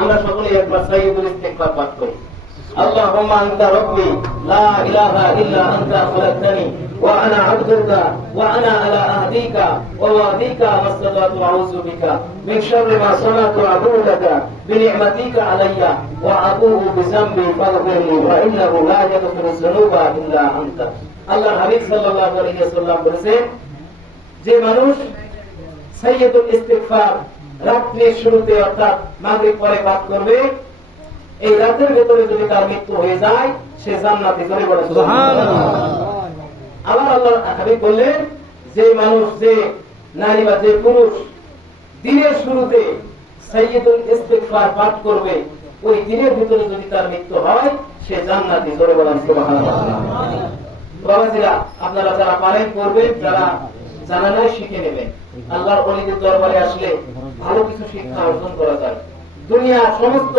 আমরা সকলেই একবার সাইয়্যিদুল ইস্তিগফার পাঠ করি। اللهم أنت ربي لا إله إلا أنت خلقتني وأنا عبدك وأنا على عهدك ووعدك ما استطعت أعوذ بك من شر ما صنعت أبوء لك بنعمتك علي وأبوء بذنبي فاغفر لي فإنه لا يغفر الذنوب إلا أنت। আল্লাহর হাবিব সাল্লাল্লাহু আলাইহি ওয়াসাল্লাম বলেছেন, যে মানুষ সাইয়্যিদুল ইস্তিগফার রাত্রির শুরুতে অর্থাৎ মাগরিব পরে পাঠ করবে, এই রাতের ভেতরে যদি তার মৃত্যু হয়ে যায় সে জান্নাতে চলে যাবে। সুবহানাল্লাহ। আবার আল্লাহর হাবিব বললেন, যে মানুষ, যে নারী বা যে পুরুষ দিনের শুরুতে সাইয়্যিদুল ইস্তিগফার পাঠ করবে, ওই দিনের ভিতরে যদি তার মৃত্যু হয় সে জান্নাতে চলে যাবে। সুবহানাল্লাহ। বাবাজিরা, আপনারা যারা পারেন করবেন, যারা জানা নাই শিখে নেবেন। আল্লাহর ওলিদের দরবারে আসলে ভালো কিছু শিক্ষা অর্জন করা যায়। দুনিয়ার সমস্ত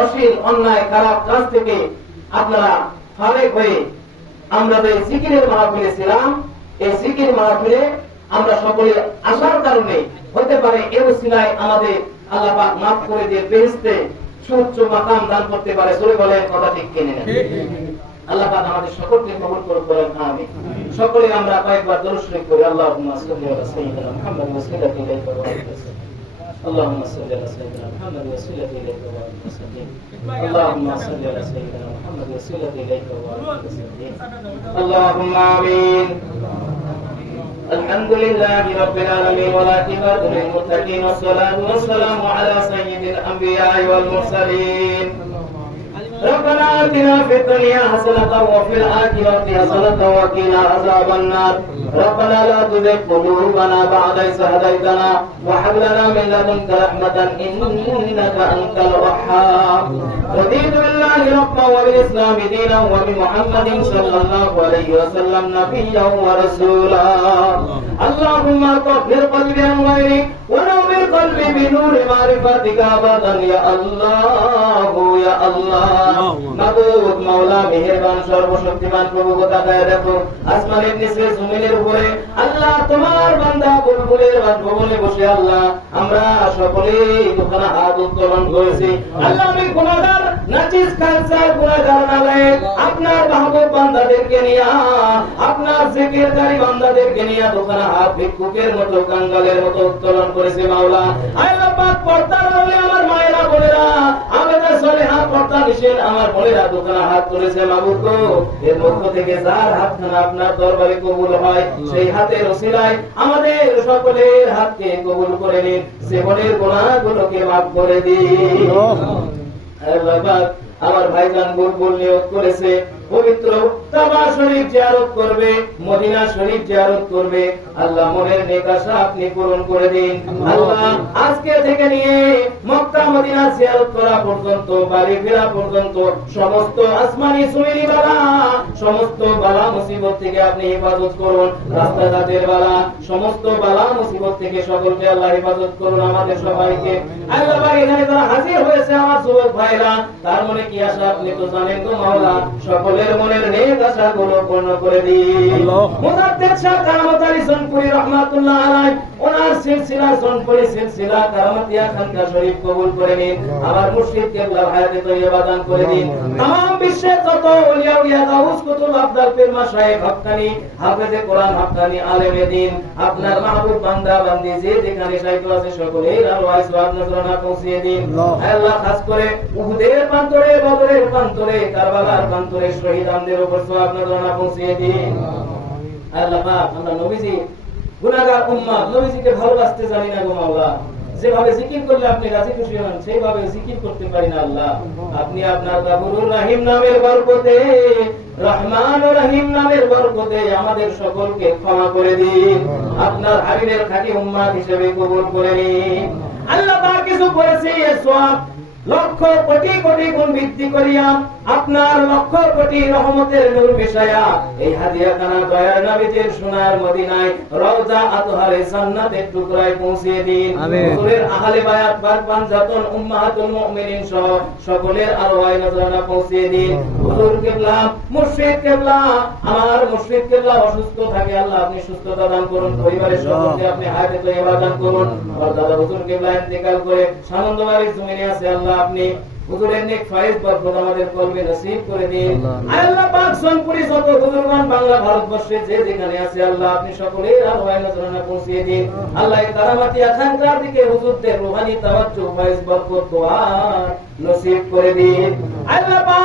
অশ্লীল অন্যায় খারাপ কাজ থেকে আপনারা ফারেক হয়ে আমরা যে জিকিরের মাহফিলে ছিলাম, এই জিকির মাহফিলে আমরা সকলে আসার কারণে হতে পারে এই ওসিলায় আমাদের আল্লাহ পাক মাফ করে দিয়ে বেহেশতে সুউচ্চ মাকাম দান করতে পারে। জোরে বলেন, কথা ঠিক কিনে নেন। আল্লাহ পাক আমাদের সকলকে কবুল করুন, বলেন আমিন। সকলে আমরা কয়েকবার দরুদ শরীফ করি। আল্লাহুম্মা সাল্লি আলা সাইয়্যিদিনা মুহাম্মাদ ওয়া সাল্লাল্লাহু আলাইহি ওয়া সাল্লাম। اللهم صل على سيدنا محمد وسيلة إليك وبارك وسلم. اللهم صل على سيدنا محمد وسيلة إليك وبارك وسلم. اللهم آمين. الحمد لله رب العالمين والعاقبة للمتقين والصلاة والسلام على سيد الأنبياء والمرسلين. ربنا آتنا في الدنيا حسنة وفي الآخرة حسنة وقنا عذاب النار. ربنا لا تزغ قلوبنا بعد إذ هديتنا وهب لنا من لدنك رحمة إنك أنت الوهاب. رضيت بالله ربا وبالإسلام دينا وبمحمد صلى الله عليه وسلم نبيا ورسولا. اللهم طهر قلبي عن غيرك ونور قلبي بنور معرفتك أبدا يا الله يا الله. মাবুদ মাওলা মেহেরবান সর্বশক্তিমান প্রভু, তাকায় দেখো আসমানের নিচে জমিনের উপরে আল্লাহ তোমার বান্দা বুলবুলের বাসভবনে বসে আল্লাহ আমরা সকলেই দুখানা হাত উত্তোলন করেছি। আল্লাহ আমি গুনাহগার নাচিস খালসার গুনাহগার নালায়েক আপনার মাহবুব বান্দাদেরকে নিয়ে, আপনার জিকিরকারী বান্দাদেরকে নিয়ে দুখানা হাত ভিক্ষুকের মতো কাঙ্গালের মতো উত্তোলন করেছি মাওলা। আল্লাহ পাক পর্দার আড়ালে আমার মায়েরা বোনেরা, আমাদের সলিহা পর্দা নিষেধ আমার বোনেরা দুখানা হাত তুলেছে মাবুদ গো, এর পক্ষ থেকে যার হাতখানা আপনার দরবারে কবুল হয় সেই হাতের ওসিলায় আমাদের সকলের হাতকে কবুল করে নিন, জীবনের গুনাহগুলোকে মাফ করে দিন। আল্লাহ পাক আমার ভাইজান বুলবুল নিয়োগ করেছে পবিত্র কাবা শরীফ জিয়ারত করবে, মদিনা শরীফ জিয়ারত করবে। আল্লাহ মনের নেক আশা আপনি পূরণ করে দিন। আল্লাহ আজকে থেকে নিয়ে মক্কা মদিনা জিয়ারত করা পর্যন্ত, বাড়ি ফেরা পর্যন্ত সমস্ত আসমানি জমিনি বালা, সমস্ত বালা মুসিবত থেকে আপনি হেফাজত করুন। রাস্তাঘাটের বালা, সমস্ত বালা মুসিবত থেকে সকলকে আল্লাহ হেফাজত করুন আমাদের সবাইকে। আল্লাহ পাক এখানে যারা হাজির হয়েছে আমার যুবক ভাইরা, তার মনে কি আশা আপনি তো জানেন তো মাওলা, সকলের মনের নেক আশাগুলো পূর্ণ করে দিন। মুজাদ্দিদ শাহ কারামত আলী জনপুরি রাহমাতুল্লাহ আলাইহি ওনার সিলসিলা জনপুরি সিলসিলা কারামাতিয়া খানকা শরীফ কবুল করে নিন। আমার মুর্শিদ কেবলা হায়াতে তৈয়বা দান করে দিন। तमाम বিশ্বের যত ওলিয়া উলিয়া গাউস কুতুব আফদাল পীর মাশায়েখ হক্কানি হাফেজে কোরআন হক্কানি আলেমে দ্বীন আপনার মাহবুব বান্দা বান্দি যে যেখানে সাইতো আছে সকলের আল্লাহ সওয়াব নজরানা পৌঁছিয়ে দিন। আল্লাহ খাস করে উহুদের প্রান্তরে, বদরের প্রান্তরে, কারবালার প্রান্তরে শহীদ আমদের উপর সওয়াব নজরানা পৌঁছিয়ে দিন। আল্লাহ পাক আমরা নবীজি গুনাহগার উম্মত, নবীজিকে ভালোবাসতে জানি না গো মাওলা, যেভাবে জিকির করলে আপনি রাজি খুশি হন সেইভাবে জিকির করতে পারি না আল্লাহ। আপনি আপনার গাফুরুর রহিম নামের বরকতে, রহমান ও রহিম নামের বরকতে আমাদের সকলকে ক্ষমা করে দিন। আপনার হাবিবের খাঁটি উম্মত হিসেবে কবুল করে নিন। আল্লাহ পাক কিছু করেছে এর সওয়াব লক্ষ কোটি কোটি গুণ বৃদ্ধি করিয়া আপনার লক্ষ কোটি রহমতের নূর মিশায়া এই হাদিয়াখানা দয়ার নবীজির সোনার মদিনায় রওজা আতহারে জান্নাতের টুকরায় পৌঁছিয়ে দিন। হুজুরের আহলে বায়াত বারবান জাতন উম্মাহাতুল মুমিনিন সহ সকলের আরওয়ায়ে নজরানা পৌঁছিয়ে দিন। হুজুর কিবলা, মুর্শিদ কিবলা, আমার মুর্শিদ কিবলা অসুস্থ থাকে আল্লাহ আপনি সুস্থতা দান করুন। পরিবারের সকলকে আপনি হায়াতে তৈয়বা দান করুন। আর দাদা হুজুর কিবলা ইন্তেকাল করে সানন্দবাড়ির জমিনে আছে আল্লাহ আল্লাহ আপনি হুজুরের নেক ফয়েজ বরকত আমাদের কলবে নসিব করে দিন। আল্লাহ পাক সোনপুরি যত হুজুরগণ বাংলা ভারতবর্ষে যে যেখানে আছে আল্লাহ আপনি সকলের আরওয়াহ নজরানা পৌঁছিয়ে দিন। আল্লাহ এই কারামাতি আখানকার দিকে হুজুরদের রূহানি তাওয়াজ্জুহ ফয়েজ বরকত দোয়া নসিব করে দিন। আল্লাহ পাক